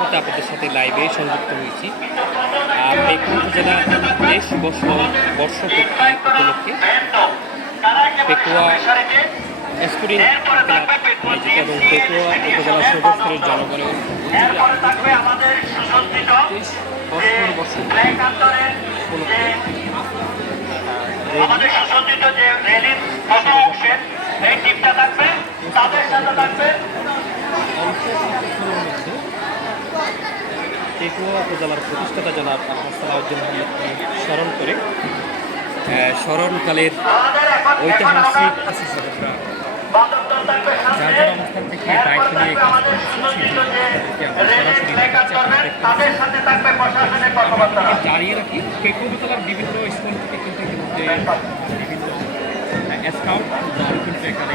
মুহূর্তে আপনাদের সাথে লাইভে সংযুক্ত হয়েছি। পেকুয়া উপজেলা দেশ বর্ষ বর্ষপূর্তি উপলক্ষে পেকুয়া এবং উপজেলা সদস্যের জনগণের পেকুয়া উপজেলার প্রতিষ্ঠাতা জনাব সালাউদ্দিন মোহাম্মদকে স্মরণ করে স্মরণকালের ঐতিহাসিক যার যার অবস্থান থেকে দায়িত্ব নিয়ে প্রশাসনের কথাবার্তা। জানিয়ে রাখি পেকুয়া উপজেলার বিভিন্ন স্কুল থেকে কিন্তু বিভিন্ন স্কাউট দল কিন্তু এখানে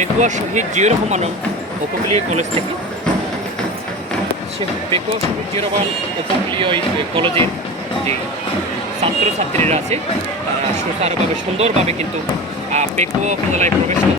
পেকুয়া শহীদ জিয়র রহমান উপকূলীয় কলেজ থেকে। সে পেকুয়া শহীদ জিয়র রহমান উপকূলীয় কলেজের যে ছাত্রছাত্রীরা আছে, তারা সুচারুভাবে, সুন্দরভাবে কিন্তু পেকুয়া উপজেলায় প্রবেশ